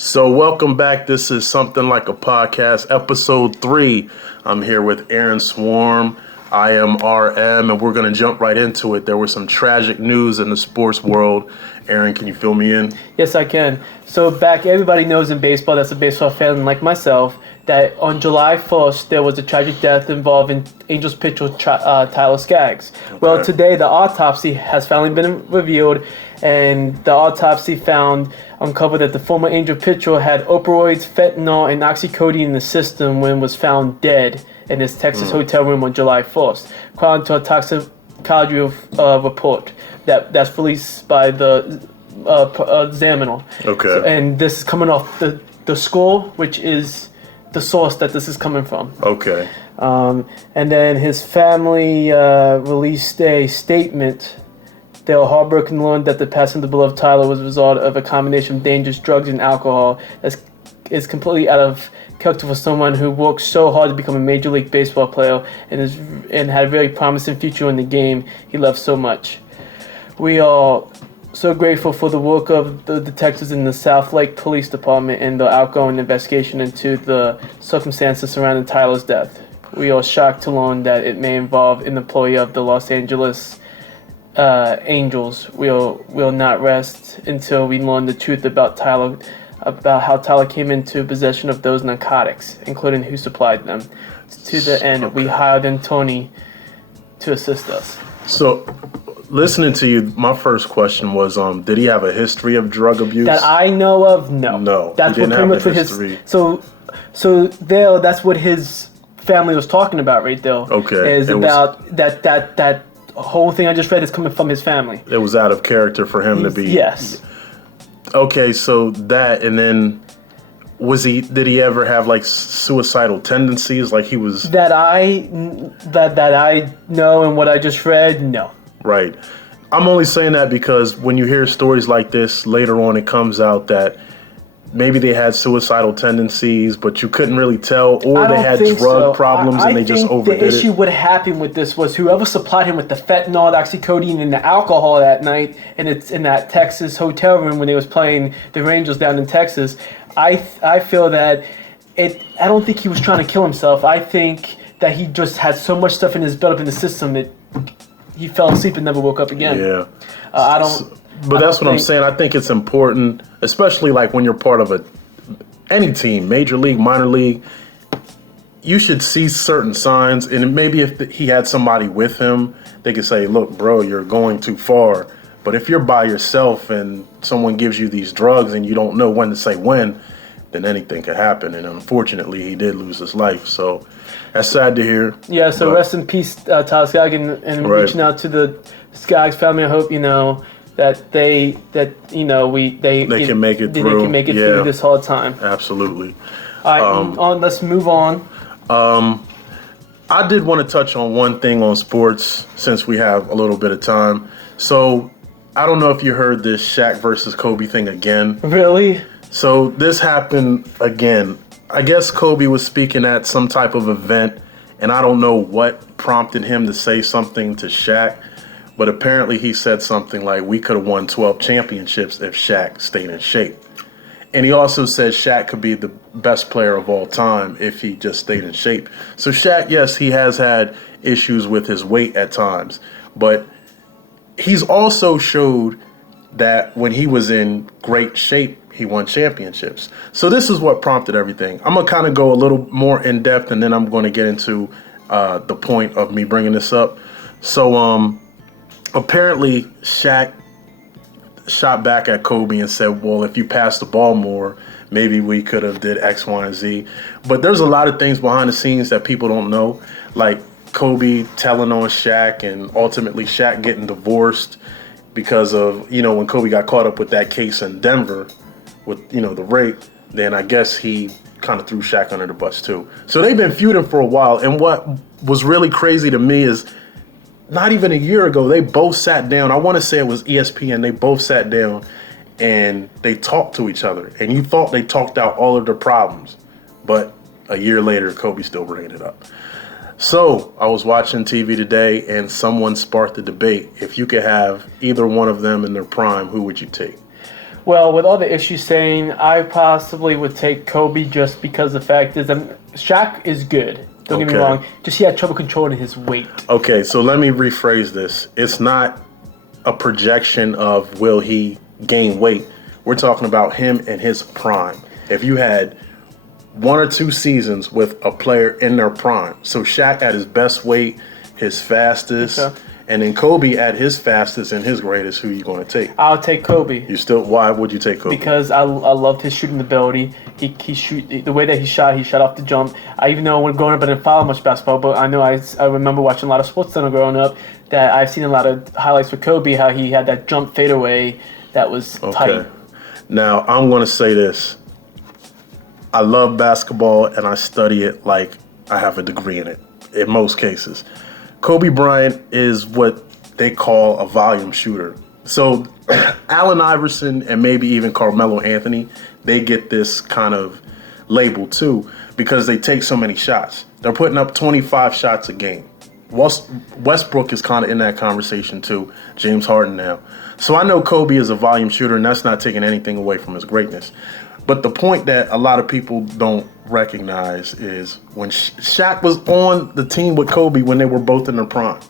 So welcome back. This is Something Like a Podcast, episode 3. I'm here with Aaron Swarm. I am RM, and we're going to jump right into it. There was some tragic news in the sports world. Aaron, can you fill me in? Yes, I can. So everybody knows in baseball, that's a baseball fan like myself, that on July 1st, there was a tragic death involving Angels pitcher Tyler Skaggs. Okay. Well, today the autopsy has finally been revealed, and the autopsy uncovered that the former Angel pitcher had opioids, fentanyl, and oxycodone in the system when was found dead in his Texas hotel room on July 1st, according to a toxicology report that's released by the examiner. Okay. So, and this is coming off the score, which is the source that this is coming from. Okay. And then his family released a statement. They were heartbroken to learn that the passing of the beloved Tyler was a result of a combination of dangerous drugs and alcohol that is completely out of character for someone who worked so hard to become a Major League Baseball player and had a very promising future in the game he loved so much. We are so grateful for the work of the detectives in the South Lake Police Department and the outgoing investigation into the circumstances surrounding Tyler's death. We are shocked to learn that it may involve an employee of the Los Angeles Angels. We'll not rest until we learn the truth about how Tyler came into possession of those narcotics, including who supplied them. To the end, we hired an attorney to assist us. So, listening to you, my first question was, did he have a history of drug abuse? That I know of, no. No, that's he didn't what pretty have much a what history. So there, that's what his family was talking about right there. Okay. Is about that whole thing I just read is coming from his family. It was out of character for him to be. Yes. Okay, so that, and then did he ever have like suicidal tendencies? Like he was. That I know and what I just read, no. Right. I'm only saying that because when you hear stories like this, later on it comes out that maybe they had suicidal tendencies, but you couldn't really tell, or they had drug problems and they just overdid it. The issue what happened with this was whoever supplied him with the fentanyl, the oxycodone, and the alcohol that night, and it's in that Texas hotel room when they was playing the Rangers down in Texas. I feel that I don't think he was trying to kill himself. I think that he just had so much stuff in his built up in the system that he fell asleep and never woke up again. Yeah. But that's what I'm saying. I think it's important, especially like when you're part of any team, major league, minor league, you should see certain signs. And maybe if he had somebody with him, they could say, look, bro, you're going too far. But if you're by yourself and someone gives you these drugs and you don't know when to say when, then anything could happen. And unfortunately, he did lose his life. So that's sad to hear. Yeah, so rest in peace, Tyler Skaggs, and right. Reaching out to the Skaggs family. I hope, that they can make it through this hard time. Absolutely. All right, let's move on. I did want to touch on one thing on sports since we have a little bit of time. So I don't know if you heard this Shaq versus Kobe thing again. Really? So this happened again. I guess Kobe was speaking at some type of event, and I don't know what prompted him to say something to Shaq. But apparently he said something like, we could have won 12 championships if Shaq stayed in shape. And he also said Shaq could be the best player of all time if he just stayed in shape. So Shaq, yes, he has had issues with his weight at times. But he's also showed that when he was in great shape, he won championships. So this is what prompted everything. I'm going to kind of go a little more in depth, and then I'm going to get into the point of me bringing this up. So, apparently, Shaq shot back at Kobe and said, well, if you pass the ball more, maybe we could have did X, Y, and Z. But there's a lot of things behind the scenes that people don't know, like Kobe telling on Shaq and ultimately Shaq getting divorced because of, when Kobe got caught up with that case in Denver with, the rape, then I guess he kind of threw Shaq under the bus too. So they've been feuding for a while. And what was really crazy to me is not even a year ago, they both sat down. I want to say it was ESPN. They both sat down and they talked to each other. And you thought they talked out all of their problems. But a year later, Kobe still bringing it up. So I was watching TV today and someone sparked the debate. If you could have either one of them in their prime, who would you take? Well, with all the issues saying, I possibly would take Kobe just because the fact is, Shaq is good. Don't get me wrong. Just he had trouble controlling his weight. Okay, so let me rephrase this. It's not a projection of will he gain weight. We're talking about him in his prime. If you had 1 or 2 seasons with a player in their prime. So Shaq at his best weight, his fastest, and then Kobe at his fastest and his greatest, who you going to take? I'll take Kobe. Why would you take Kobe? Because I loved his shooting ability. He shoot the way that he shot off the jump. I even know when growing up I didn't follow much basketball, but I know I remember watching a lot of Sports Center growing up that I've seen a lot of highlights for Kobe, how he had that jump fadeaway that was tight. Now I'm going to say this. I love basketball and I study it like I have a degree in it, in most cases. Kobe Bryant is what they call a volume shooter. So Allen Iverson and maybe even Carmelo Anthony, they get this kind of label too because they take so many shots. They're putting up 25 shots a game. Westbrook is kind of in that conversation too, James Harden now. So I know Kobe is a volume shooter, and that's not taking anything away from his greatness. But the point that a lot of people don't recognize is when Shaq was on the team with Kobe when they were both in their prime,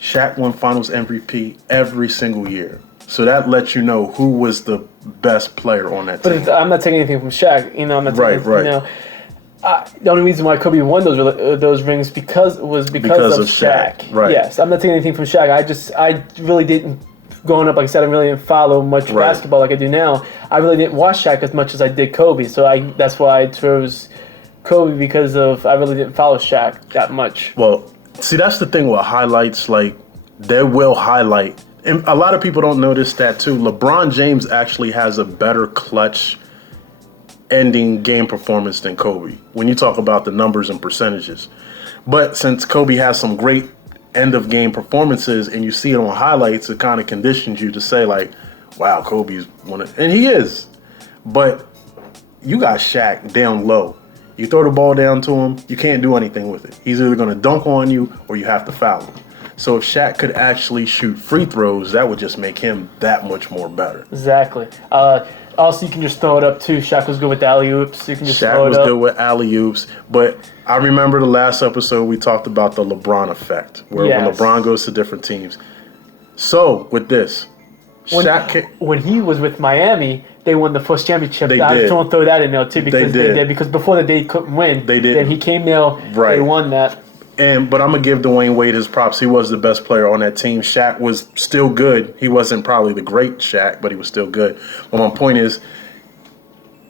Shaq won Finals MVP every single year. So that lets you know who was the best player on that team. But I'm not taking anything from Shaq. I'm not taking, right. The only reason why Kobe won those rings was because of Shaq. Right. Yes, I'm not taking anything from Shaq. I really didn't. Growing up, like I said, I really didn't follow much basketball like I do now. I really didn't watch Shaq as much as I did Kobe. So that's why I chose Kobe because I really didn't follow Shaq that much. Well, see, that's the thing with highlights. Like, they will highlight. And a lot of people don't notice that, too. LeBron James actually has a better clutch ending game performance than Kobe when you talk about the numbers and percentages. But since Kobe has some great end of game performances and you see it on highlights, it kind of conditions you to say like, wow, Kobe's one of, and he is. But you got Shaq down low. You throw the ball down to him, you can't do anything with it. He's either going to dunk on you or you have to foul him. So if Shaq could actually shoot free throws, that would just make him that much more better. Exactly. Also, you can just throw it up too. Shaq was good with alley-oops. You can just Shaq throw it was up. good with alley-oops. But I remember the last episode we talked about the LeBron effect, where when LeBron goes to different teams. So with this, when he was with Miami, they won the first championship. They I did. just want to throw that in there too because they did. Because before that they couldn't win. They did. Then he came there. Right. They won that. But I'm going to give Dwayne Wade his props. He was the best player on that team. Shaq was still good. He wasn't probably the great Shaq, but he was still good. But my point is,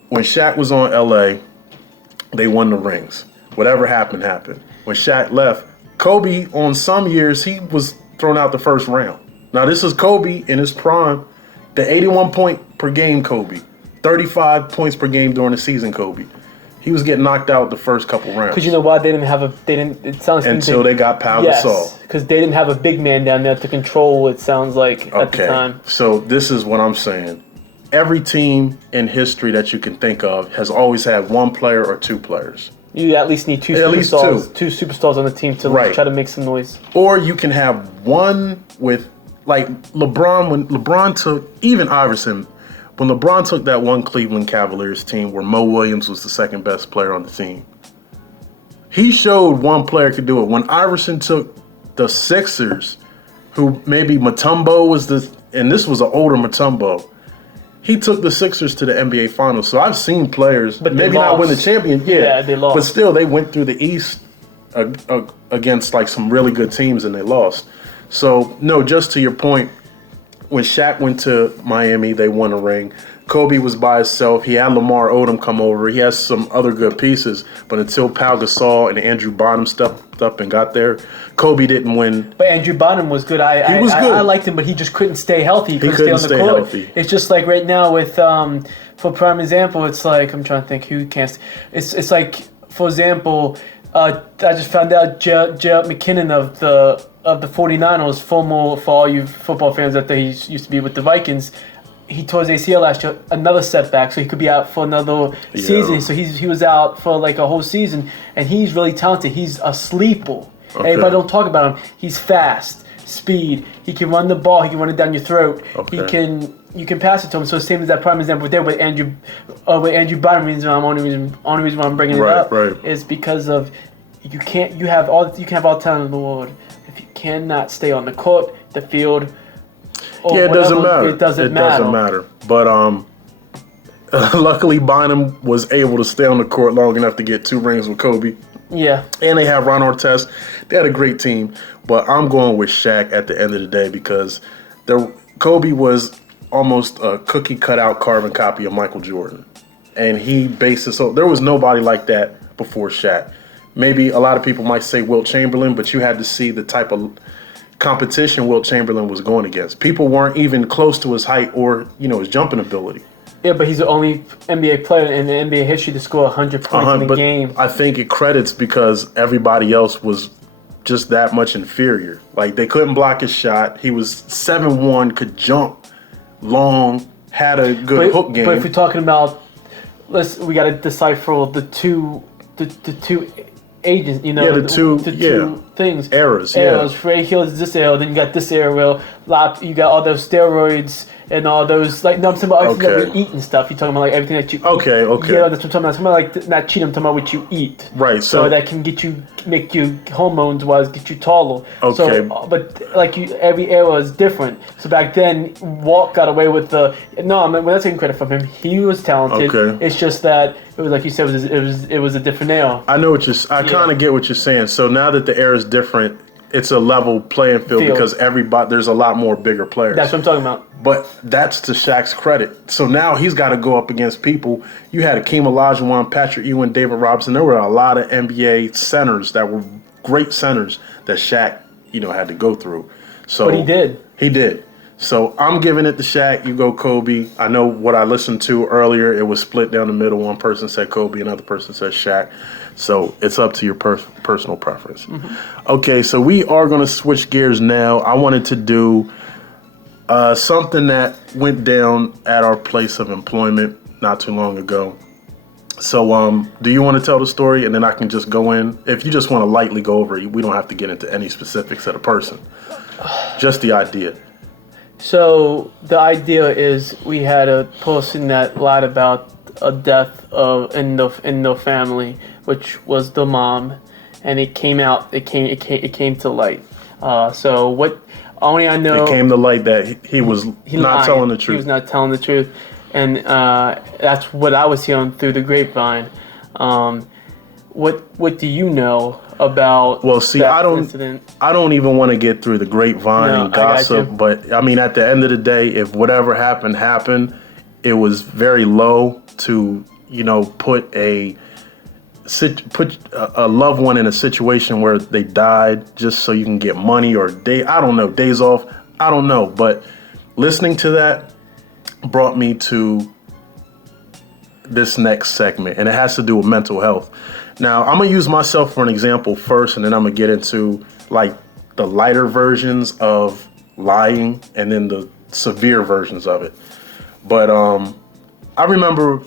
when Shaq was on LA, they won the rings. Whatever happened, happened. When Shaq left, Kobe, on some years, he was thrown out the first round. Now, this is Kobe in his prime. The 81 point per game Kobe. 35 points per game during the season Kobe. He was getting knocked out the first couple rounds. Because you know why it sounds like until they got Pau Gasol. Because they didn't have a big man down there to control, it sounds like, at the time. So this is what I'm saying. Every team in history that you can think of has always had one player or two players. You at least need two superstars on the team to try to make some noise. Or you can have one with, like LeBron, when LeBron took, even Iverson, when LeBron took that one Cleveland Cavaliers team where Mo Williams was the second best player on the team, he showed one player could do it. When Iverson took the Sixers, who maybe Mutombo was and this was an older Mutombo, he took the Sixers to the NBA Finals. So I've seen players, but maybe not win the champion. Yeah, they lost. But still, they went through the East against like some really good teams and they lost. So, no, just to your point, when Shaq went to Miami, they won a ring. Kobe was by himself. He had Lamar Odom come over. He has some other good pieces. But until Pau Gasol and Andrew Bynum stepped up and got there, Kobe didn't win. But Andrew Bynum was good. He was good. I liked him, but he just couldn't stay healthy. He couldn't stay on the court. Healthy. It's just like right now with, for prime example, it's like, I'm trying to think who can't. It's like, for example, I just found out Gerald McKinnon of the 49ers, for all you football fans that he used to be with the Vikings, he tore his ACL last year, another setback, so he could be out for another season. So he was out for like a whole season, and he's really talented. He's a sleeper. Okay. Everybody don't talk about him. He's fast. speed. He can run the ball. He can run it down your throat. Okay. You can pass it to him. So same as that prime example there with Andrew Bynum. Only reason why I'm bringing it up is because of you can have all the talent in the world. If you cannot stay on the court, the field, or it doesn't matter. It doesn't matter. But luckily Bynum was able to stay on the court long enough to get 2 rings with Kobe. Yeah. And they have Ron Artest. They had a great team. But I'm going with Shaq at the end of the day because Kobe was almost a cookie cutout carbon copy of Michael Jordan. And he based it so there was nobody like that before Shaq. Maybe a lot of people might say Wilt Chamberlain, but you had to see the type of competition Wilt Chamberlain was going against. People weren't even close to his height or, his jumping ability. Yeah, but he's the only NBA player in the NBA history to score 100 points in a game. I think it credits because everybody else was just that much inferior. Like, they couldn't block his shot. He was 7'1", could jump long, had a good hook game. But if we're talking about, we got to decipher the two agents, the two things. Eras. Ray Hill is this era, then you got this era where you got all those steroids and all those, I'm talking about everything that we eat and stuff. You're talking about everything that you eat. Okay. Yeah, that's what I'm talking about. I'm talking about not cheating, I'm talking about what you eat. Right. So that can make you hormones-wise, get you taller. Okay. So, but every era is different. So back then, Walt got away with we're not taking credit from him. He was talented. Okay. It's just that it was like you said, it was a different era. I know I kind of get what you're saying. So now that the era is different, it's a level playing field because there's a lot more bigger players. That's what I'm talking about. But that's to Shaq's credit. So now he's got to go up against people. You had Akeem Olajuwon, Patrick Ewing, David Robinson. There were a lot of NBA centers that were great centers that Shaq, had to go through. So but he did. He did. So I'm giving it to Shaq. You go Kobe. I know what I listened to earlier. It was split down the middle. One person said Kobe, another person said Shaq. So it's up to your personal preference. Mm-hmm. Okay, so we are going to switch gears now. I wanted to do something that went down at our place of employment not too long ago. So do you want to tell the story and then I can just go in? If you just want to lightly go over it, we don't have to get into any specifics of the person. Just the idea. So the idea is we had a person that lied about a death in the family, which was the mom, and it came out. It came to light. So what? Only I know. It came to light that he was not telling the truth. He was not telling the truth, and that's what I was hearing through the grapevine. What do you know about? Well, see, that I don't. incident? I don't even want to get through the grapevine and gossip. But I mean, at the end of the day, if whatever happened, it was very low to put a loved one in a situation where they died just so you can get money or days off. I don't know. But listening to that brought me to this next segment, and it has to do with mental health. Now, I'm going to use myself for an example first, and then I'm going to get into the lighter versions of lying and then the severe versions of it. But I remember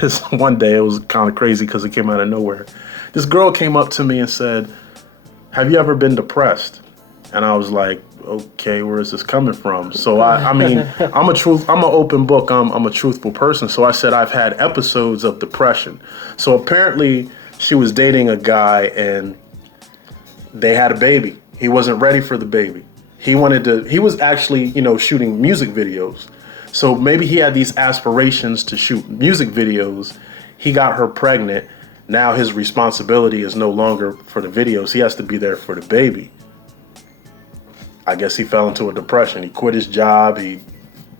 this one day, it was kind of crazy because it came out of nowhere. This girl came up to me and said, "Have you ever been depressed?" And I was like, okay, where is this coming from? So I mean, I'm an open book. I'm a truthful person. So I said, I've had episodes of depression. So apparently she was dating a guy and they had a baby. He wasn't ready for the baby. He was actually, shooting music videos. So maybe he had these aspirations to shoot music videos. He got her pregnant. Now his responsibility is no longer for the videos. He has to be there for the baby. I guess he fell into a depression. He quit his job. He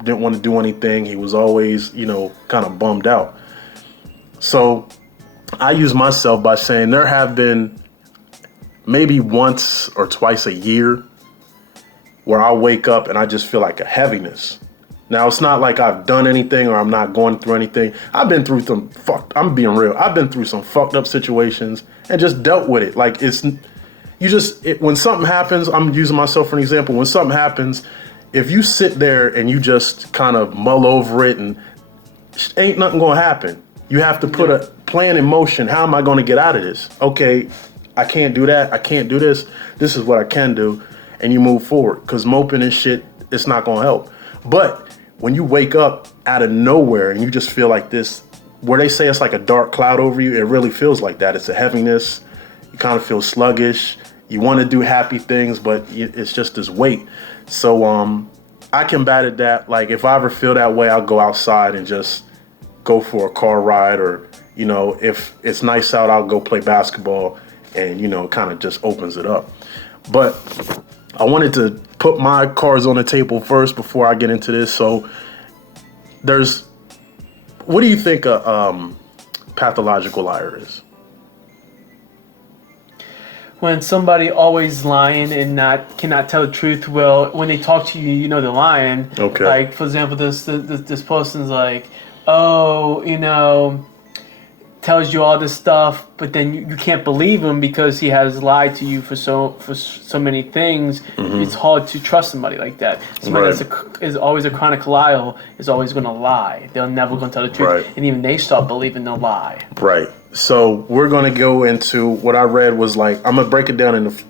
didn't want to do anything. He was always, kind of bummed out. So I use myself by saying there have been maybe once or twice a year where I'll wake up and I just feel like a heaviness. Now, it's not like I've done anything or I'm not going through anything. I've been through I'm being real. I've been through some fucked up situations and just dealt with it. Like when something happens, I'm using myself for an example. When something happens, if you sit there and you just kind of mull over it and ain't nothing going to happen. You have to put a plan in motion. How am I going to get out of this? Okay, I can't do that. I can't do this. This is what I can do. and you move forward. Because moping and shit, it's not going to help. But when you wake up out of nowhere and you just feel like this, where they say it's like a dark cloud over you, it really feels like that. It's a heaviness. You kind of feel sluggish. You want to do happy things, but it's just this weight. So I combated that. Like, if I ever feel that way, I'll go outside and just go for a car ride, or, you know, if it's nice out, I'll go play basketball, and, you know, it kind of just opens it up. But I wanted to put my cards on the table first before I get into this. So what do you think a pathological liar is? When somebody always lying and cannot tell the truth, well, when they talk to you, you know they're lying. Okay. Like, for example, this person's like, oh, you know, tells you all this stuff, but then you can't believe him because he has lied to you for so many things. Mm-hmm. It's hard to trust somebody like that. Somebody that is always a chronic liar is always going to lie. They're never going to tell the truth. Right. And even they start believing they'll lie. Right. So we're going to go into what I read was like, I'm going to break it down into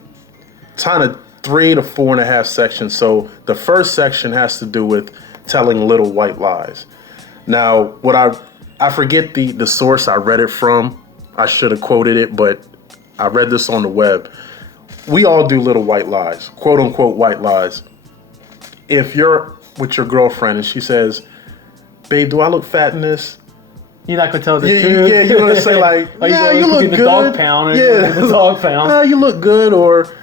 kind of 3 to 4.5 sections. So the first section has to do with telling little white lies. Now, what I forget the source I read it from. I should have quoted it, but I read this on the web. We all do little white lies, quote unquote white lies. If you're with your girlfriend and she says, babe, do I look fat in this? You're not going to tell the truth. Yeah, you're going to say like, yeah, you look good. The dog pound. Yeah, the dog pound. You look good, or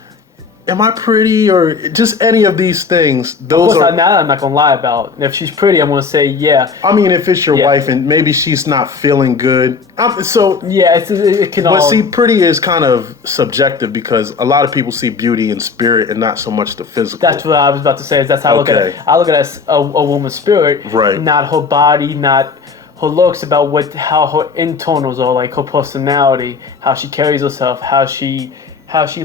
am I pretty, or just any of these things. Those are now I'm not going to lie about. If she's pretty, I'm going to say, yeah. I mean, if it's your wife and maybe she's not feeling good. Yeah, it can all. But see, pretty is kind of subjective because a lot of people see beauty in spirit and not so much the physical. That's what I was about to say. That's how I look at it. I look at it as a woman's spirit, right? Not her body, not her looks, about how her internals are, like her personality, how she carries herself, how she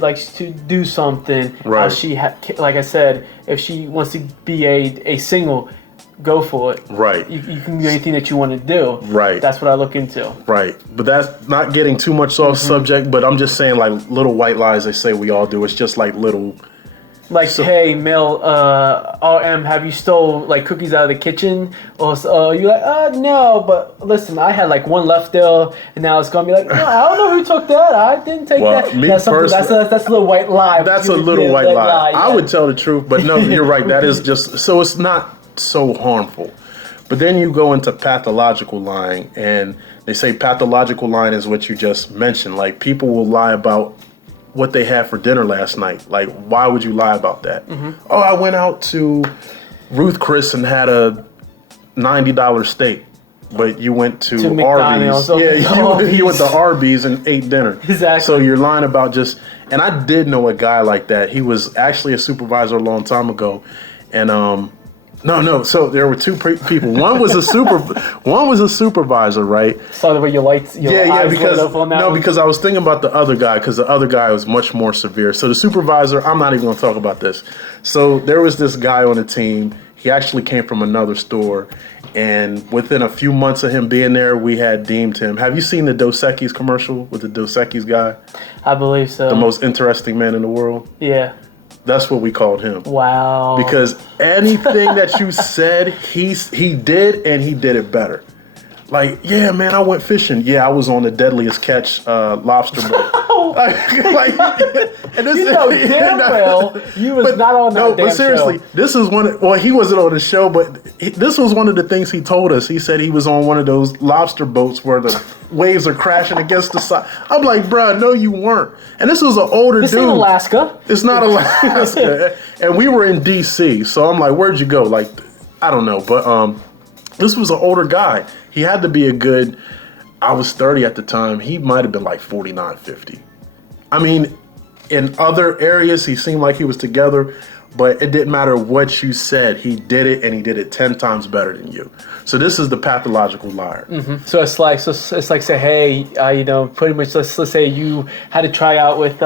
likes to do something, right? How she, like I said, if she wants to be a single, go for it. Right. You can do anything that you want to do. Right. That's what I look into. Right. But that's not getting too much off subject, but I'm just saying, like, little white lies they say we all do. It's just like little... Like, hey, Mel, RM, have you stole, like, cookies out of the kitchen? Or you're like, no, but listen, I had, like, one left there, and now it's going to be like, no, I don't know who took that. I didn't take that. That's a little white lie. That's a little white lie. I would tell the truth, but no, you're right. That is just, so it's not so harmful. But then you go into pathological lying, and they say pathological lying is what you just mentioned. Like, people will lie about what they had for dinner last night. Like, why would you lie about that? Mm-hmm. Oh, I went out to Ruth Chris and had a $90 steak, but you went to Arby's. Yeah, you went to Arby's and ate dinner. Exactly. So you're lying about just, and I did know a guy like that. He was actually a supervisor a long time ago, and No. So there were two people. One was a supervisor, right? So the way your eyes because lit up on that one? because I was thinking about the other guy, because the other guy was much more severe. So the supervisor, I'm not even going to talk about this. So there was this guy on the team. He actually came from another store, and within a few months of him being there, we had deemed him. Have you seen the Dos Equis commercial with the Dos Equis guy? I believe so. The most interesting man in the world. Yeah. That's what we called him. Wow. Because anything that you said, he did, and he did it better. Like, yeah, man, I went fishing. Yeah, I was on the deadliest catch lobster boat. And this, damn well you was not on that damn but seriously, show. This is he wasn't on the show, but this was one of the things he told us. He said he was on one of those lobster boats where the waves are crashing against the side. I'm like, bruh, no, you weren't. And this was an older dude. This ain't Alaska. It's not Alaska. And we were in D.C., so I'm like, where'd you go? Like, I don't know, but this was an older guy. He had to be a good, I was 30 at the time. He might have been like 49, 50. I mean, in other areas, he seemed like he was together, but it didn't matter what you said. He did it, and he did it 10 times better than you. So this is the pathological liar. Mm-hmm. So it's like say, hey, pretty much let's say you had to try out with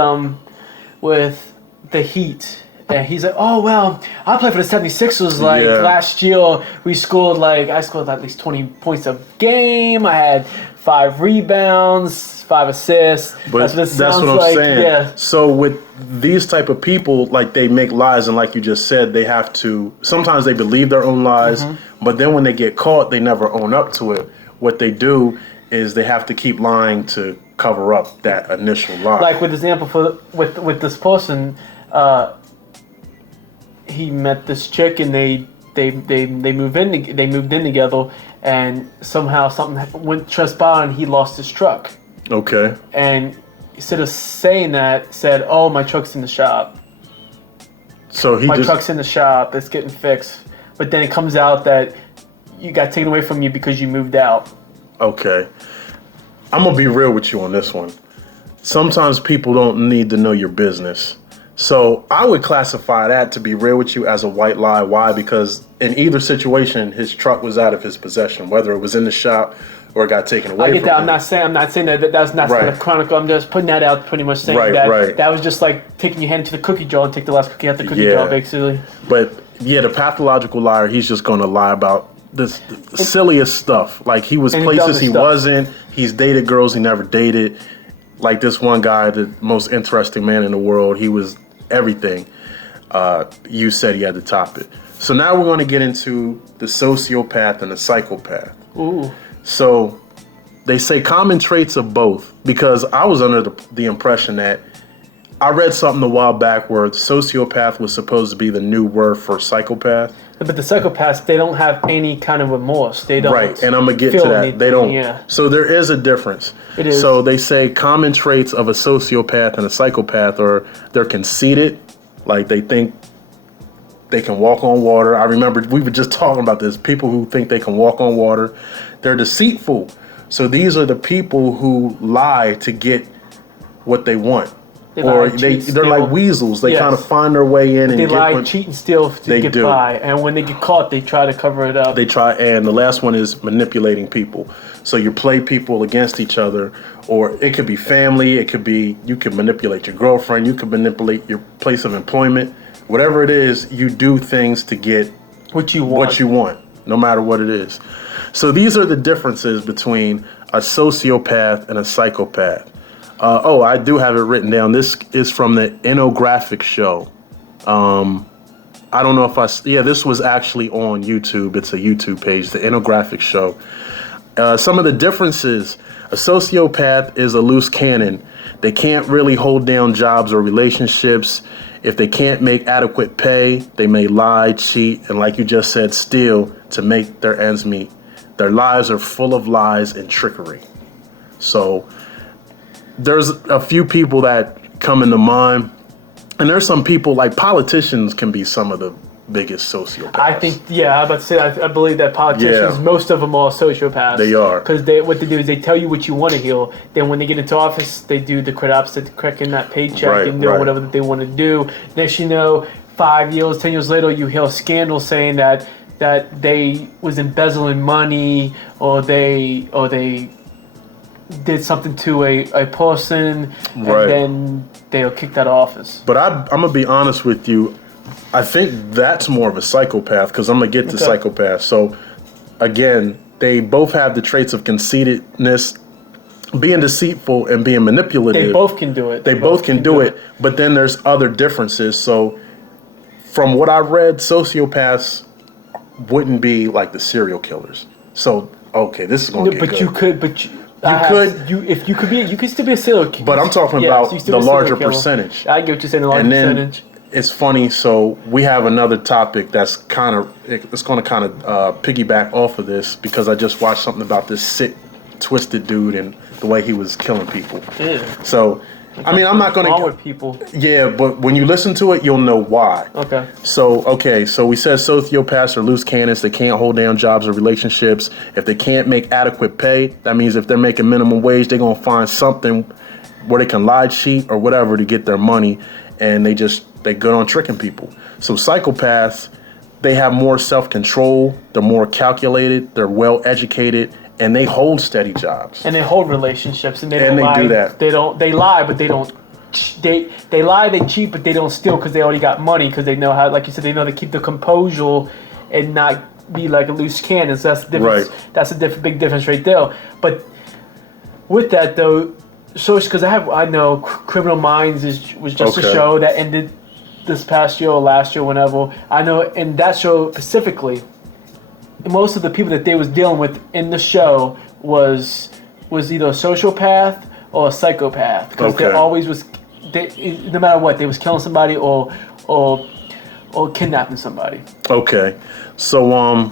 the Heat, And he's like, oh, well, I played for the 76ers. Like, last year, I scored at least 20 points a game. I had 5 rebounds, 5 assists. But that's what I'm saying. Yeah. So with these type of people, like, they make lies, and like you just said, they have to, sometimes they believe their own lies, but then when they get caught, they never own up to it. What they do is they have to keep lying to cover up that initial lie. Like with example with this person, he met this chick and they moved in together, and somehow something went transpired and he lost his truck. Okay. And instead of saying that, said, "Oh, my truck's in the shop." So my truck's in the shop. It's getting fixed. But then it comes out that you got taken away from you because you moved out. Okay. I'm going to be real with you on this one. Sometimes people don't need to know your business. So I would classify that, to be real with you, as a white lie. Why? Because in either situation, his truck was out of his possession, whether it was in the shop or it got taken away I get from that. him. I'm not saying that that's not the chronicle. I'm just putting that out, pretty much saying that was just like taking your hand into the cookie jar and take the last cookie out the cookie jar, basically. But yeah, the pathological liar, he's just going to lie about this silliest stuff. Like, he was places he wasn't. He's dated girls he never dated. Like this one guy, the most interesting man in the world, he was everything. You said he had to top it. So now we're going to get into the sociopath and the psychopath. Ooh. So they say common traits of both, because I was under the impression that I read something a while back where sociopath was supposed to be the new word for psychopath. But the psychopaths, they don't have any kind of remorse. They don't. Right, and I'm going to get to that. Anything. They don't. Yeah. So there is a difference. It is. So they say common traits of a sociopath and a psychopath are they're conceited, like they think they can walk on water. I remember we were just talking about this. People who think they can walk on water. They're deceitful. So these are the people who lie to get what they want. They're like weasels. They kind of find their way in and they lie, cheat, and steal to get by. And when they get caught, they try to cover it up. They try, and the last one is manipulating people. So you play people against each other, or it could be family. It could be you can manipulate your girlfriend. You can manipulate your place of employment. Whatever it is, you do things to get what you want, no matter what it is. So these are the differences between a sociopath and a psychopath. I do have it written down. This is from the Infographic Show. I don't know if this was actually on YouTube. It's a YouTube page, the Infographic Show. Some of the differences: a sociopath is a loose cannon. They can't really hold down jobs or relationships. If they can't make adequate pay, they may lie, cheat, and like you just said, steal to make their ends meet. Their lives are full of lies and trickery. So there's a few people that come into mind, and there's some people, like politicians can be some of the biggest sociopaths. I think, I'm about to say, I believe that politicians, most of them are sociopaths. They are. Because what they do is they tell you what you want to hear. Then when they get into office, they do the correct opposite, cracking that paycheck and doing whatever that they want to do. Next you know, 5 years, 10 years later, you hear a scandal saying that they was embezzling money, or they did something to a person, and then they'll kick that office. But I'm going to be honest with you. I think that's more of a psychopath, because I'm going to get to psychopath. So, again, they both have the traits of conceitedness, being deceitful, and being manipulative. They both can do it. They both can do it, but then there's other differences. So, from what I read, sociopaths wouldn't be like the serial killers. So, okay, this is going to get good. You could still be a serial killer. But I'm talking about the larger percentage. I get what you're saying, the larger percentage. It's funny, so we have another topic that's going to piggyback off of this, because I just watched something about this sick, twisted dude and the way he was killing people. Yeah. So, I mean, I'm not going to... with people. Yeah, but when you listen to it, you'll know why. Okay. So we said sociopaths are loose cannons. They can't hold down jobs or relationships. If they can't make adequate pay, that means if they're making minimum wage, they're going to find something where they can lie, cheat, or whatever to get their money, and they're good on tricking people. So psychopaths, they have more self-control, they're more calculated, they're well-educated, and they hold steady jobs. And they hold relationships, and they don't lie. Do that. They lie, but they don't they lie, they cheat, but they don't steal because they already got money because they know how, like you said, they know to keep the composure and not be like a loose cannon. So that's the difference. Right. That's a big difference right there. But with that though, so because I know Criminal Minds was just a show that ended this past year or last year, whenever. I know in that show specifically, most of the people that they was dealing with in the show was either a sociopath or a psychopath, because they always was, no matter what, they was killing somebody or kidnapping somebody. Okay, so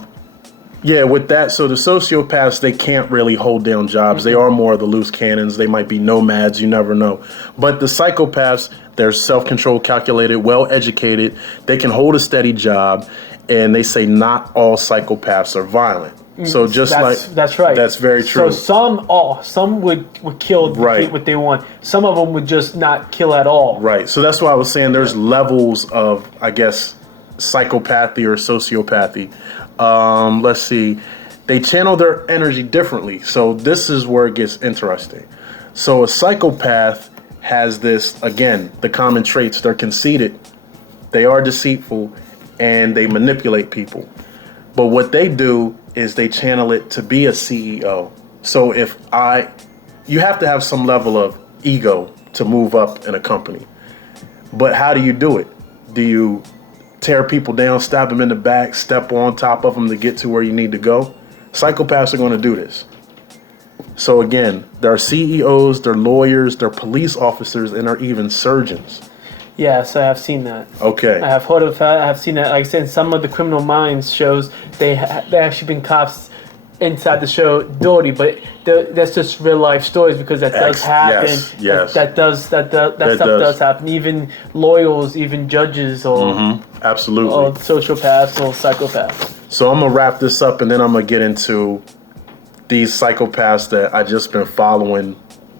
yeah, with that, so the sociopaths, they can't really hold down jobs. They are more of the loose cannons. They might be nomads. You never know. But the psychopaths, they're self-controlled, calculated, well-educated. They can hold a steady job, and they say not all psychopaths are violent. So That's right. That's very true. So some would kill to get what they want. Some of them would just not kill at all. Right. So that's why I was saying there's levels of, I guess, psychopathy or sociopathy. Let's see. They channel their energy differently. So this is where it gets interesting. So a psychopath has this, again, the common traits. They're conceited, they are deceitful, and they manipulate people. But what they do is they channel it to be a CEO. So you have to have some level of ego to move up in a company. But how do you do it? Do you tear people down, stab them in the back, step on top of them to get to where you need to go? Psychopaths are going to do this. So again, there are CEOs, they're lawyers, they're police officers, and they're even surgeons. Yes, I have seen that. Okay. I have heard of that. I have seen that. Like I said, in some of the Criminal Minds shows, they actually been cops inside the show dirty, but that's just real life stories, because that does happen. Yes. That stuff does happen. Even lawyers, even judges, or absolutely, or sociopaths or psychopaths. So I'm gonna wrap this up, and then I'm gonna get into these psychopaths that I just been following.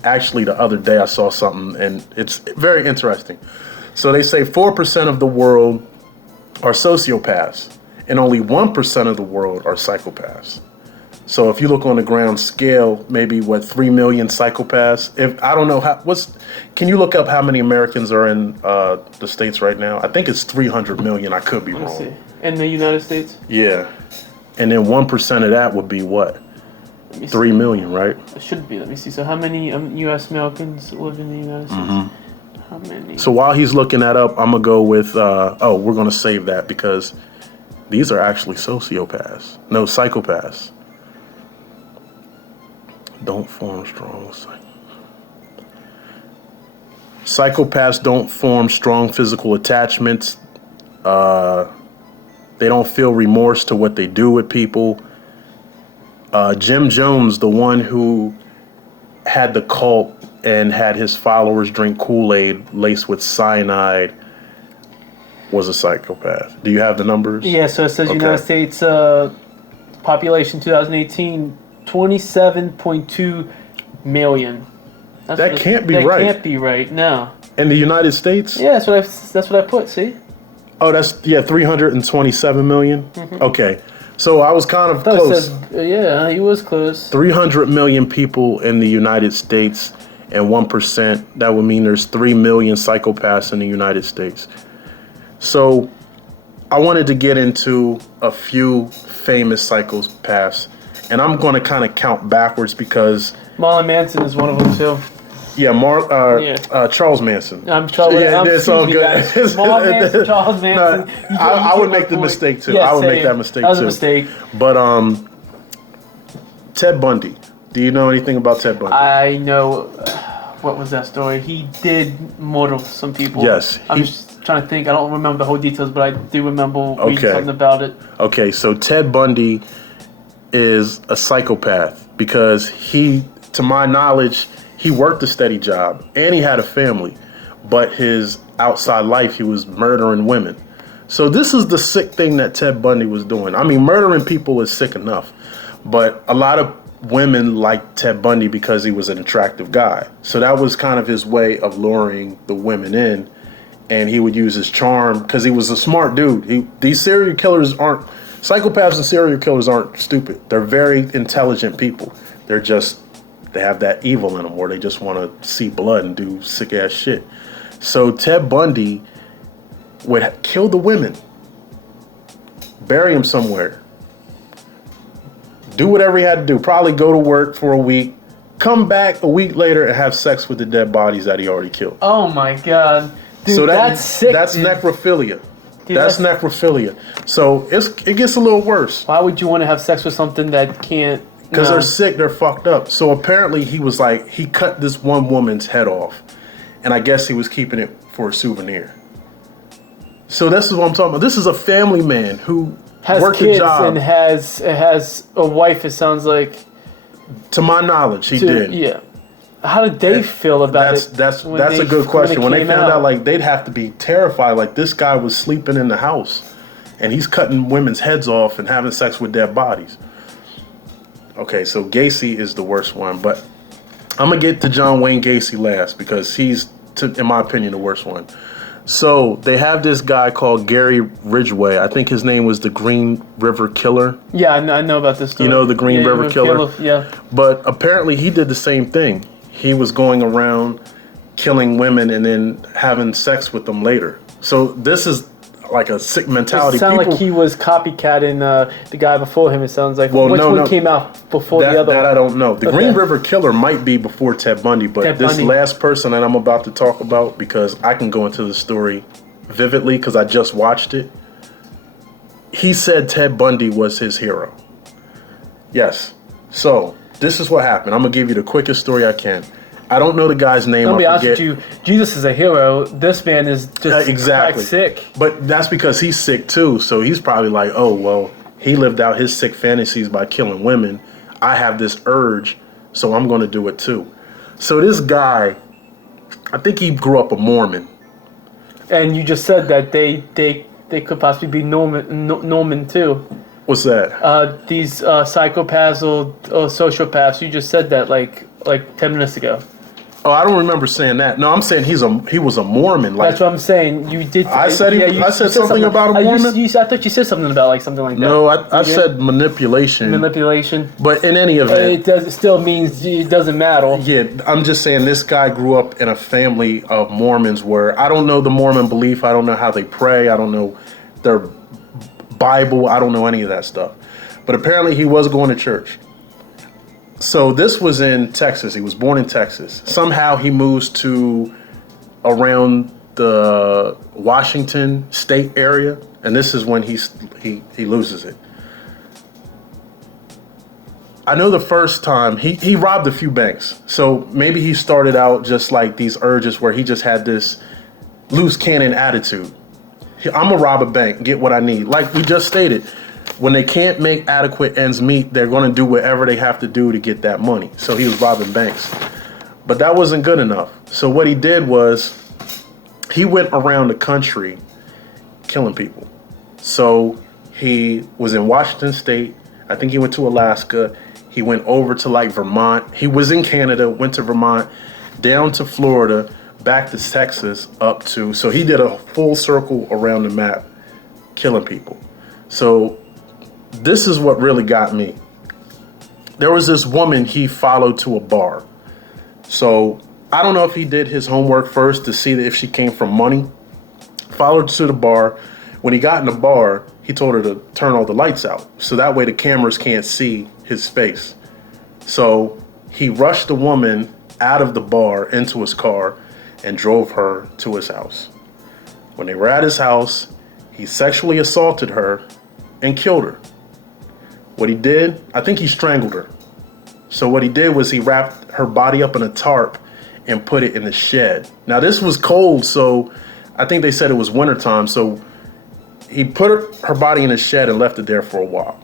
Actually, the other day I saw something, and it's very interesting. So they say 4% of the world are sociopaths, and only 1% of the world are psychopaths. So if you look on the ground scale, maybe 3 million psychopaths. If I don't know can you look up how many Americans are in the States right now? I think it's 300 million. I could be wrong. See. In the United States? Yeah. And then 1% of that would be what? 3 million, right? It should be. Let me see. So how many U.S. Americans live in the United States? How many? So while he's looking that up, I'm going to go with, we're going to save that because these are actually sociopaths. No, psychopaths. Don't form strong. Psychopaths don't form strong physical attachments. They don't feel remorse to what they do with people. Jim Jones, the one who had the cult and had his followers drink Kool-Aid laced with cyanide, was a psychopath. Do you have the numbers? Yeah, so it says United States population 2018, 27.2 million. That can't be right. That can't be right, no. In the United States? Yeah, that's what I put, see? Oh, that's 327 million? Okay. So I was kind of close. Yeah, he was close. 300 million people in the United States and 1%. That would mean there's 3 million psychopaths in the United States. So I wanted to get into a few famous psychopaths, and I'm going to kind of count backwards because Marlon Manson is one of them too. Yeah, Charles Manson. It's all good. Marlon Manson, Charles Manson. No, I would make the mistake too. Yeah, I would make that mistake too. That was a mistake. But Ted Bundy. Do you know anything about Ted Bundy? I know. What was that story? He did murder some people. Yes. I'm just trying to think. I don't remember the whole details, but I do remember reading something about it. Okay, so Ted Bundy is a psychopath because he, to my knowledge, he worked a steady job and he had a family, but his outside life, he was murdering women. So this is the sick thing that Ted Bundy was doing. I mean, murdering people is sick enough, but a lot of women liked Ted Bundy because he was an attractive guy. So that was kind of his way of luring the women in, and he would use his charm because he was a smart dude. These serial killers aren't, psychopaths and serial killers aren't stupid. They're very intelligent people. They have that evil in them where they just want to see blood and do sick ass shit. So Ted Bundy would kill the women, bury them somewhere, do whatever he had to do, probably go to work for a week, come back a week later and have sex with the dead bodies that he already killed. Oh my God. Dude, So that's sick. That's dude. necrophilia. Dude, that's necrophilia. So it gets a little worse. Why would you want to have sex with something that can't? Because they're sick, they're fucked up. So apparently he was like, he cut this one woman's head off. And I guess he was keeping it for a souvenir. So this is what I'm talking about. This is a family man who has worked kids a job. and has a wife, it sounds like. To my knowledge, he did. Yeah. How did they feel about it? That's a good question. When they found out, like, they'd have to be terrified. Like, this guy was sleeping in the house. And he's cutting women's heads off and having sex with dead bodies. Okay, so Gacy is the worst one, but I'm gonna get to John Wayne Gacy last because he's, in my opinion, the worst one. So they have this guy called Gary Ridgway. I think his name was the Green River Killer. Yeah, I know about this story. You know the Green River Killer? Yeah. But apparently he did the same thing. He was going around killing women and then having sex with them later. So this is like a sick mentality. It sounds like he was copycatting the guy before him. It sounds like. Well, Which one came out before the other? That I don't know. The Okay. Green River Killer might be before Ted Bundy, but this last person that I'm about to talk about, because I can go into the story vividly because I just watched it. He said Ted Bundy was his hero. Yes. So this is what happened. I'm gonna give you the quickest story I can. I don't know the guy's name. I'll be honest with you. Jesus is a hero. This man is just exactly sick. But that's because he's sick too. So he's probably like, oh well, he lived out his sick fantasies by killing women. I have this urge, so I'm going to do it too. So this guy, I think he grew up a Mormon. And you just said that they could possibly be Norman too. What's that? These psychopaths or sociopaths. You just said that like 10 minutes ago. Oh, I don't remember saying that. No, I'm saying he was a Mormon. Like, that's what I'm saying. You did. I said I said something about a Mormon. I thought you said something about something like that. No, I said manipulation. Manipulation. But in any event, it still means it doesn't matter. Yeah, I'm just saying this guy grew up in a family of Mormons where I don't know the Mormon belief. I don't know how they pray. I don't know their Bible. I don't know any of that stuff. But apparently he was going to church. So this was in Texas. He was born in Texas. Somehow he moves to around the Washington state area, and this is when he loses it. I know the first time he robbed a few banks. So maybe he started out just like these urges where he just had this loose cannon attitude. I'm gonna rob a bank, get what I need. Like we just stated, when they can't make adequate ends meet, they're going to do whatever they have to do to get that money. So he was robbing banks. But that wasn't good enough. So what he did was he went around the country killing people. So he was in Washington State. I think he went to Alaska. He went over to like Vermont. He was in Canada, went to Vermont, down to Florida, back to Texas, up to... So he did a full circle around the map killing people. So this is what really got me. There was this woman he followed to a bar. So I don't know if he did his homework first to see if she came from money. Followed her to the bar. When he got in the bar, he told her to turn all the lights out. So that way the cameras can't see his face. So he rushed the woman out of the bar into his car and drove her to his house. When they were at his house, he sexually assaulted her and killed her. What he did, I think he strangled her. So what he did was he wrapped her body up in a tarp and put it in the shed. Now this was cold, so I think they said it was wintertime. So he put her body in a shed and left it there for a while.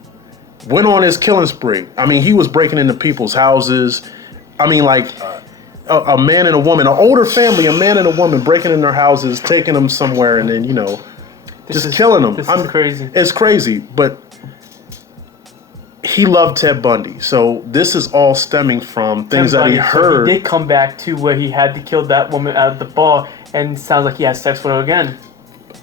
Went on his killing spree. I mean, he was breaking into people's houses. I mean, like a man and a woman, an older family, a man and a woman breaking in their houses, taking them somewhere, and then, you know, just killing them. This is crazy. It's crazy, but he loved Ted Bundy. So this is all stemming from things that he heard. So he did come back to where he had to kill that woman out of the bar, and it sounds like he had sex with her again.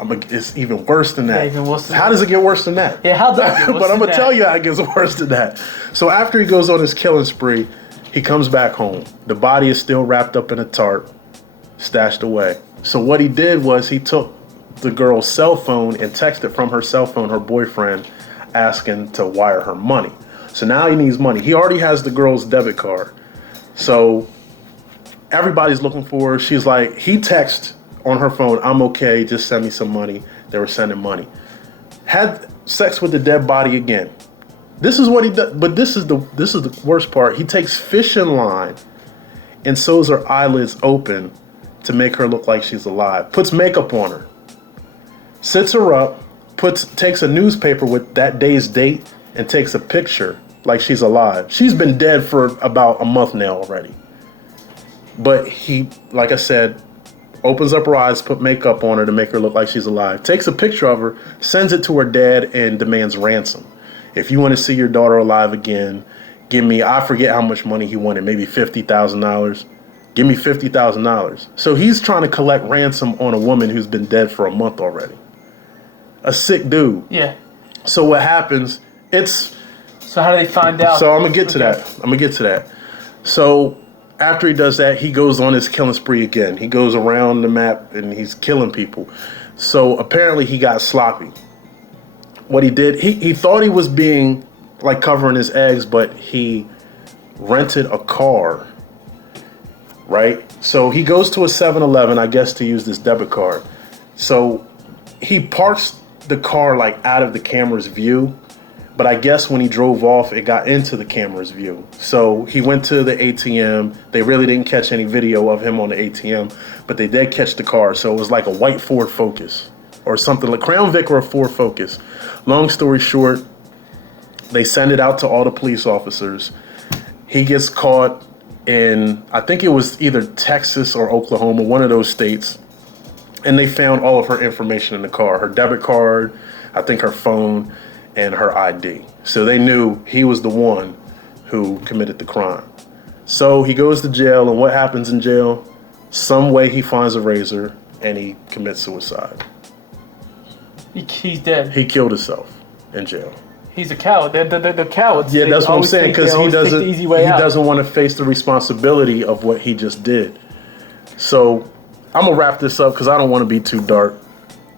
It's even worse than that. Yeah, even worse than how does it get worse than that? Yeah, how does it get worse But I'm than going to tell you how it gets worse than that. So after he goes on his killing spree, he comes back home. The body is still wrapped up in a tarp, stashed away. So what he did was he took the girl's cell phone and texted from her cell phone her boyfriend asking to wire her money. So now he needs money. He already has the girl's debit card. So everybody's looking for her. She's like, he texted on her phone, I'm okay, just send me some money. They were sending money. Had sex with the dead body again. This is what he does, but this is the worst part. He takes fishing line and sews her eyelids open to make her look like she's alive. Puts makeup on her. Sits her up, takes a newspaper with that day's date and takes a picture like she's alive. She's been dead for about a month now already. But he, like I said, opens up her eyes, put makeup on her to make her look like she's alive. Takes a picture of her, sends it to her dad, and demands ransom. If you want to see your daughter alive again, give me, I forget how much money he wanted, maybe $50,000. Give me $50,000. So he's trying to collect ransom on a woman who's been dead for a month already. A sick dude. Yeah. So what happens, So how do they find out? So I'm going to get to that. So after he does that, he goes on his killing spree again. He goes around the map and he's killing people. So apparently he got sloppy. What he did, he thought he was being like covering his eggs, but he rented a car, right? So he goes to a 7-Eleven, I guess, to use this debit card. So he parks the car like out of the camera's view, but I guess when he drove off, it got into the camera's view. So he went to the ATM. They really didn't catch any video of him on the ATM, but they did catch the car. So it was like a white Ford Focus or something like Crown Vic or a Ford Focus. Long story short, they send it out to all the police officers. He gets caught in, I think it was either Texas or Oklahoma, one of those states. And they found all of her information in the car, her debit card, I think her phone, and her ID. So they knew he was the one who committed the crime. So he goes to jail, and what happens in jail? Some way he finds a razor and he commits suicide. He's dead. He killed himself in jail. He's a coward. They're cowards. Yeah, that's what I'm saying, because he doesn't want to face the responsibility of what he just did. So I'm going to wrap this up because I don't want to be too dark.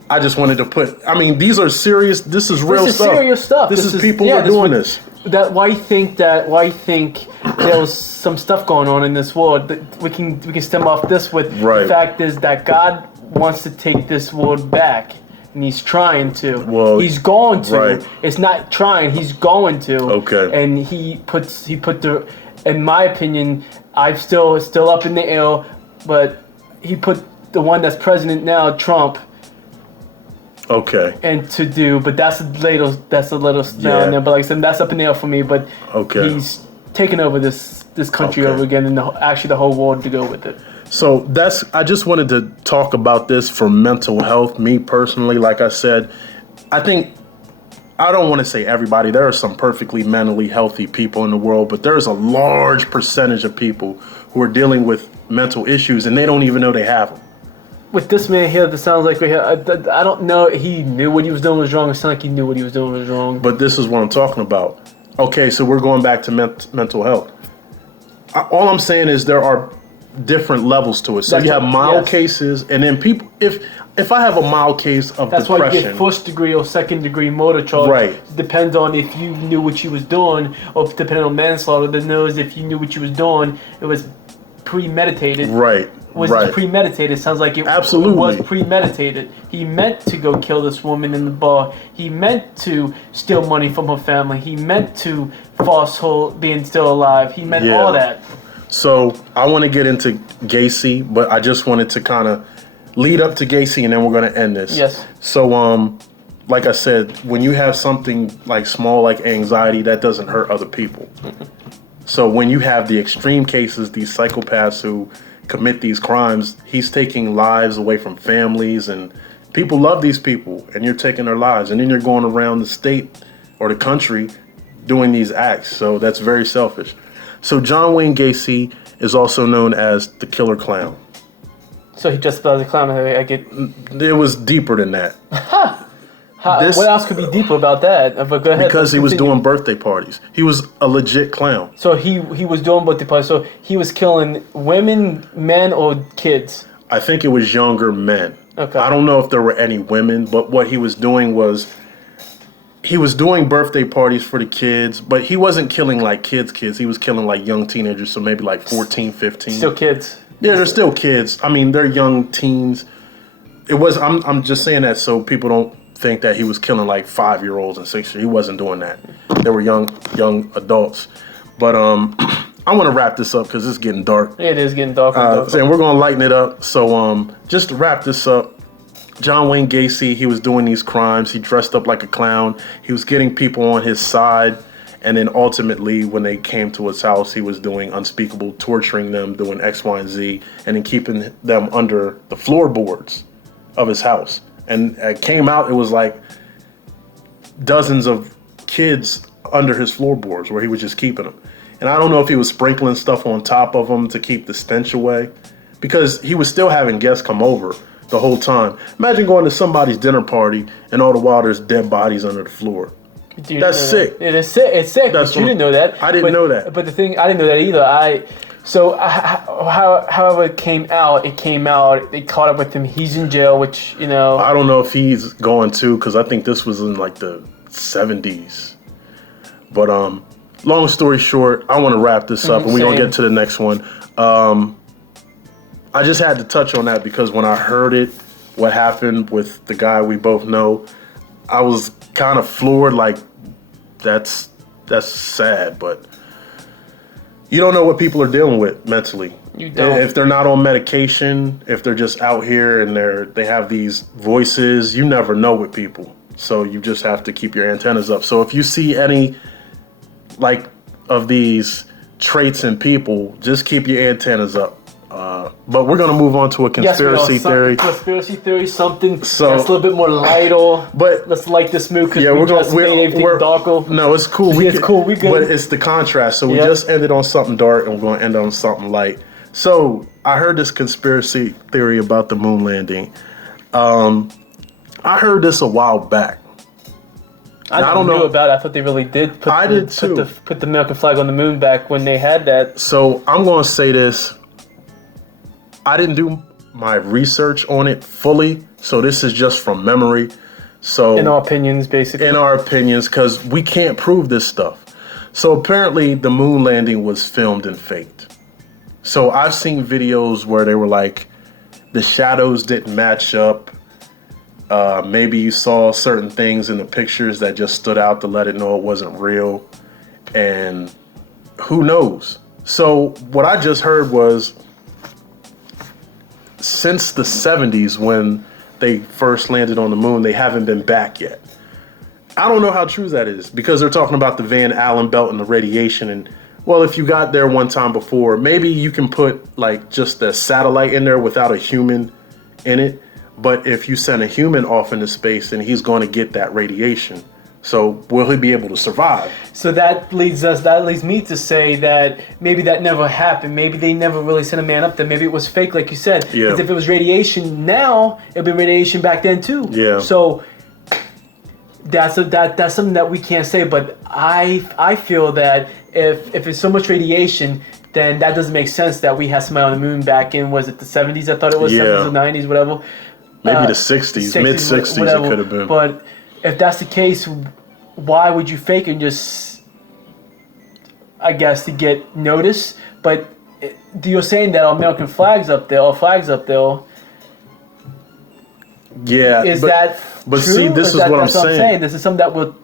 I just wanted to these are serious, this is real stuff. This is serious stuff. This is people who are doing this. Why think there was some stuff going on in this world? We can stem off this with the fact is that God wants to take this world back. And he's trying to. Well, he's going to. Right. It's not trying. He's going to. Okay. And he put the. In my opinion, I'm still up in the air, but he put the one that's president now, Trump. Okay. And to do, but that's a little down there. But like I said, that's up in the air for me. But he's taking over this country over again, and actually the whole world to go with it. So I just wanted to talk about this for mental health. Me personally, like I said, I don't want to say everybody. There are some perfectly mentally healthy people in the world, but there's a large percentage of people who are dealing with mental issues and they don't even know they have them. With this man here, that sounds like I don't know. He knew what he was doing was wrong. It sounded like he knew what he was doing was wrong. But this is what I'm talking about. Okay, so we're going back to mental health. All I'm saying is there are different levels to it. So you have mild cases, and then people. If I have a mild case of depression, why you get first degree or second degree murder charge. Right. Depends on if you knew what you was doing, or depending on manslaughter. That knows if you knew what you was doing, it was premeditated. Right. Was it premeditated? Sounds like it absolutely was premeditated. He meant to go kill this woman in the bar. He meant to steal money from her family. He meant to force her being still alive. He meant all that. So I want to get into Gacy, but I just wanted to kind of lead up to Gacy, and then we're going to end this. Yes. So, like I said, when you have something like small like anxiety, that doesn't hurt other people. So when you have the extreme cases, these psychopaths who commit these crimes, he's taking lives away from families, and people love these people, and you're taking their lives, and then you're going around the state or the country doing these acts. So that's very selfish. So John Wayne Gacy is also known as the Killer Clown. So he just as a clown. I get. It was deeper than that. What else could be deeper about that? But go ahead. Because he was doing birthday parties. He was a legit clown. So he was doing birthday parties. So he was killing women, men, or kids. I think it was younger men. Okay. I don't know if there were any women, but what he was doing was he was doing birthday parties for the kids, but he wasn't killing like kids. He was killing like young teenagers, so maybe like 14, 15. Still kids. Yeah, they're still kids. I mean, they're young teens. It was. I'm just saying that so people don't think that he was killing like 5-year-olds and 6-year-olds. He wasn't doing that. They were young adults. But I want to wrap this up because it's getting dark. It is getting darker. And we're gonna lighten it up. So just to wrap this up, John Wayne Gacy, he was doing these crimes. He dressed up like a clown. He was getting people on his side. And then ultimately, when they came to his house, he was doing unspeakable, torturing them, doing X, Y, and Z, and then keeping them under the floorboards of his house. And it came out, it was like dozens of kids under his floorboards where he was just keeping them. And I don't know if he was sprinkling stuff on top of them to keep the stench away, because he was still having guests come over the whole time. Imagine going to somebody's dinner party and all the while there's dead bodies under the floor. That's sick. It is sick. It's sick. But you didn't know that. I didn't know that. But the thing, I didn't know that either. However it came out. They caught up with him. He's in jail, which, you know. I don't know if he's going to, because I think this was in like the 70s. But long story short, I want to wrap this up, and we're going to get to the next one. I just had to touch on that because when I heard it, what happened with the guy we both know, I was kind of floored. Like, that's sad, but you don't know what people are dealing with mentally. You don't. If they're not on medication, if they're just out here and they have these voices, you never know with people. So you just have to keep your antennas up. So if you see any like of these traits in people, just keep your antennas up. But we're going to move on to a conspiracy theory. Conspiracy theory, something that's a little bit more lighter. But let's light this mood because made everything darker. No, it's cool. Cool. We good. But it's the contrast. So we just ended on something dark, and we're going to end on something light. So I heard this conspiracy theory about the moon landing. I heard this a while back. I don't know about it. I thought they really did put the American flag on the moon back when they had that. So I'm going to say this. I didn't do my research on it fully, so this is just from memory. So in our opinions, basically. In our opinions, because we can't prove this stuff. So apparently the moon landing was filmed and faked. So I've seen videos where they were like, the shadows didn't match up. Maybe you saw certain things in the pictures that just stood out to let it know it wasn't real. And who knows? So what I just heard was, since the 70s when they first landed on the moon, they haven't been back yet. I don't know how true that is, because they're talking about the Van Allen belt and the radiation. And, well, if you got there one time before, maybe you can put like just a satellite in there without a human in it. But if you send a human off into space, then he's going to get that radiation. So will he be able to survive? So that leads me to say that maybe that never happened. Maybe they never really sent a man up there. Maybe it was fake, like you said. Yeah. Because if it was radiation now, it'd be radiation back then too. Yeah. So that's something that we can't say. But I feel that if it's so much radiation, then that doesn't make sense that we had somebody on the moon back in, was it the 70s? I thought it was 70s or 90s, whatever. Maybe the 60s, mid-60s it could have been. But if that's the case, why would you fake and just, I guess, to get noticed? But you're saying that our American flag's up there, Yeah. Is that But true? see, this is what I'm saying. This is something that will,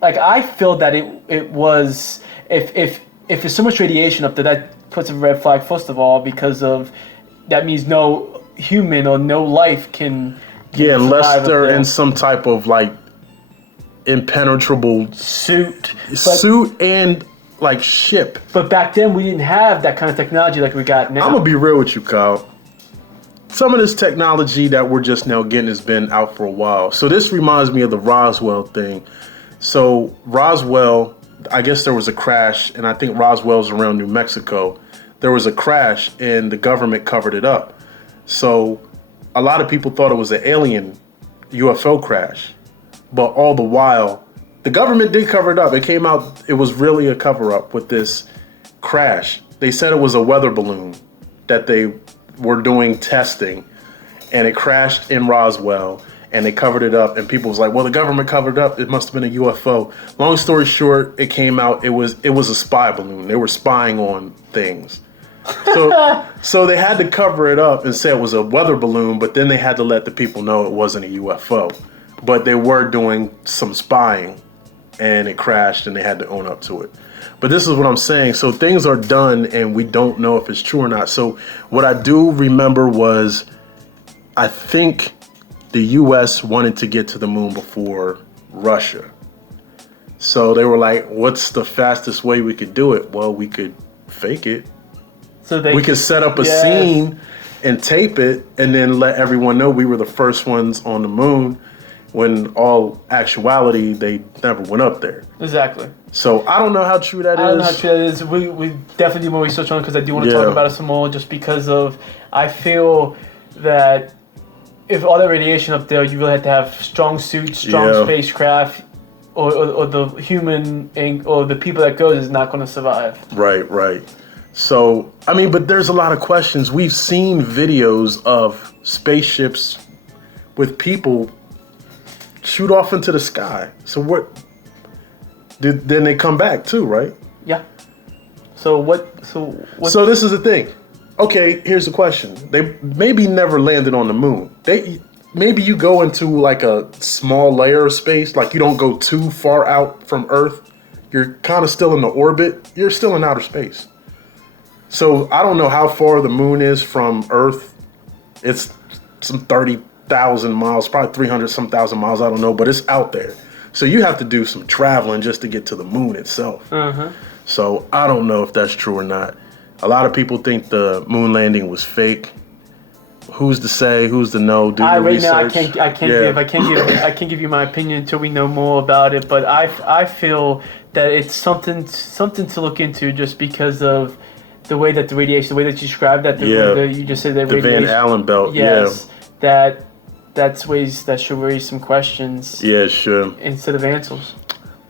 like, I feel that it was, if there's so much radiation up there, that puts a red flag, first of all, because of, that means no human or no life can unless they're in some type of like impenetrable suit and like ship. But back then we didn't have that kind of technology like we got now. I'm gonna be real with you, Kyle. Some of this technology that we're just now getting has been out for a while. So this reminds me of the Roswell thing. So Roswell, I guess there was a crash, and I think Roswell's around New Mexico. There was a crash and the government covered it up. So a lot of people thought it was an alien UFO crash, but all the while, the government did cover it up. It came out, it was really a cover up with this crash. They said it was a weather balloon that they were doing testing, and it crashed in Roswell, and they covered it up, and people was like, well, the government covered it up. It must have been a UFO. Long story short, it came out, it was a spy balloon. They were spying on things. So they had to cover it up and say it was a weather balloon, but then they had to let the people know it wasn't a UFO. But they were doing some spying, and it crashed, and they had to own up to it. But this is what I'm saying. So things are done, and we don't know if it's true or not. So what I do remember was, I think the U.S. wanted to get to the moon before Russia. So they were like, what's the fastest way we could do it? Well, we could fake it. So we could set up a scene and tape it, and then let everyone know we were the first ones on the moon, when all actuality, they never went up there. Exactly. So I don't know how true that is. I don't know how true that is. We definitely do more research on it, because I do want to talk about it some more, just because of, I feel that if all that radiation up there, you really have to have strong suits, strong spacecraft, or the human or the people that goes is not going to survive. Right. So, I mean, but there's a lot of questions. We've seen videos of spaceships with people shoot off into the sky. So then they come back too, right? Yeah. So this is the thing. Okay, here's the question. They maybe never landed on the moon. Maybe you go into like a small layer of space, like you don't go too far out from Earth. You're kind of still in the orbit. You're still in outer space. So I don't know how far the moon is from Earth. It's some 30,000 miles, probably 300-some thousand miles. I don't know, but it's out there. So you have to do some traveling just to get to the moon itself. So I don't know if that's true or not. A lot of people think the moon landing was fake. Who's to say? Who's to know? Do your research. Now I can't give you my opinion until we know more about it. But I feel that it's something to look into, just because of the way that the radiation, the way that you described that, you just said that the radiation, Van Allen belt. Yes, that's ways that should raise some questions. Yeah, it should. Instead of answers.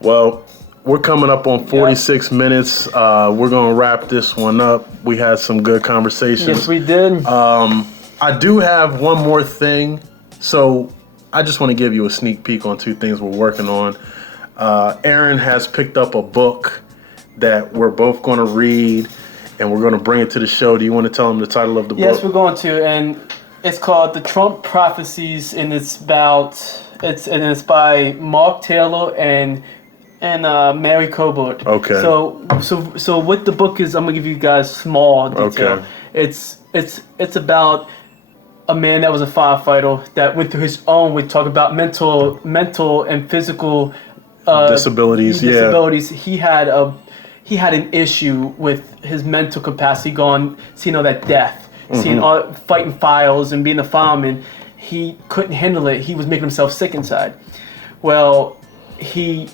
Well, we're coming up on 46 minutes. We're gonna wrap this one up. We had some good conversations. Yes, we did. I do have one more thing. So I just want to give you a sneak peek on two things we're working on. Aaron has picked up a book that we're both going to read, and we're going to bring it to the show. Do you want to tell them the title of the book? Yes, we're going to, and it's called The Trump Prophecies, and it's by Mark Taylor and Mary Cobart. Okay. So what the book is, I'm gonna give you guys small detail. Okay. It's about a man that was a firefighter that went through his own. We talk about mental and physical disabilities. He had an issue with his mental capacity, seeing all that death, seeing all fighting fires and being a fireman. He couldn't handle it. He was making himself sick inside. Well, to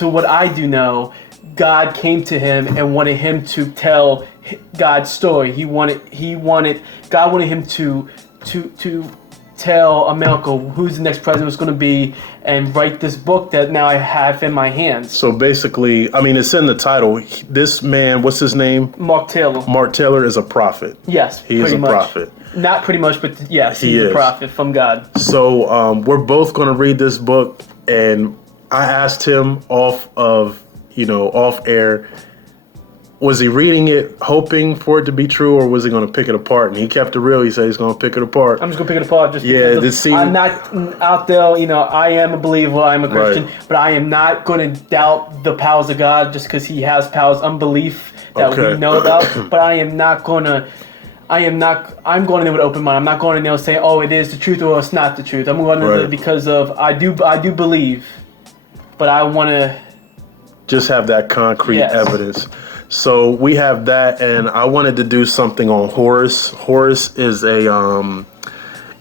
what I do know, God came to him and wanted him to tell God's story. God wanted him to tell America who's the next president was going to be, and write this book that now I have in my hands. So basically, I mean, it's in the title. This man, what's his name? Mark Taylor. Mark Taylor is a prophet. Yes, he is a prophet. Not pretty much, but yes, he's a prophet from God. So we're both going to read this book, and I asked him off air, was he reading it hoping for it to be true, or was he going to pick it apart? And he kept it real. He said he's going to pick it apart. I'm just going to pick it apart. I'm not out there, I am a believer, I'm a Christian, but I am not going to doubt the powers of God just because he has powers, unbelief that we know about. But I'm going in there with an open mind. I'm not going in there saying, oh, it is the truth or it's not the truth. I'm going in there because of, I do believe, but I want to just have that concrete evidence. So we have that, and I wanted to do something on Horus. Horus is a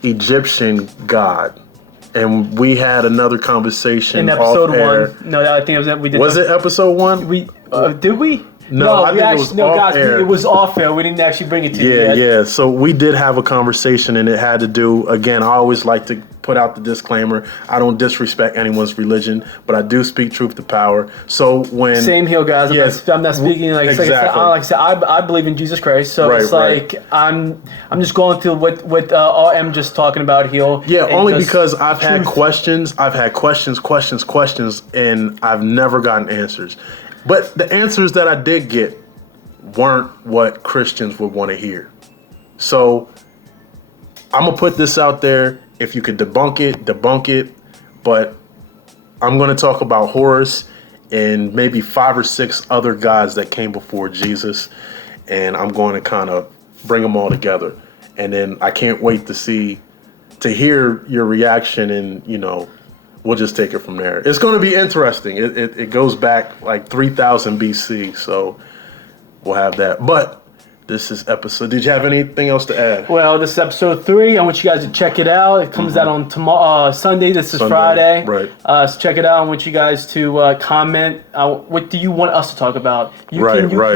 Egyptian god, and we had another conversation in episode off air. 1. No, I think it was we did. Was it episode 1? Did we? No, I think it was off guys, air. it was off air. We didn't actually bring it to you yet. Yeah. So we did have a conversation, and it had to do, again, I always like to put out the disclaimer. I don't disrespect anyone's religion, but I do speak truth to power. So when... Same here, guys. I'm not speaking exactly. like I said, I believe in Jesus Christ. So Right, it's like I'm just going through what RM just talking about here. Yeah, and only just because I've had truth. questions. I've had questions, and I've never gotten answers. But the answers that I did get weren't what Christians would want to hear. So I'm going to put this out there. If you could debunk it. But I'm going to talk about Horus and maybe 5 or 6 other gods that came before Jesus. And I'm going to kind of bring them all together. And then I can't wait to hear your reaction, and, we'll just take it from there. It's going to be interesting. It goes back like 3000 BC, so we'll have that. But this is episode... Did you have anything else to add? Well, this is episode 3. I want you guys to check it out. It comes out on tomorrow, Sunday. This is Friday. Right. So check it out. I want you guys to comment. What do you want us to talk about? You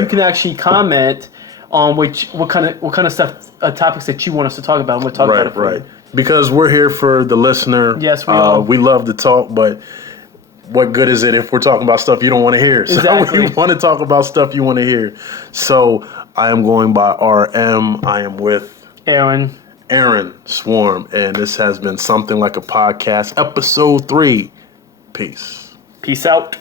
can actually comment on what kind of stuff, topics that you want us to talk about. And we'll talk about it for you. Because we're here for the listener. Yes, we are. We love to talk, but what good is it if we're talking about stuff you don't want to hear? Exactly. So we want to talk about stuff you want to hear. So I am going by RM. I am with Aaron Swarm, and this has been Something Like a Podcast, episode 3. Peace. Peace out.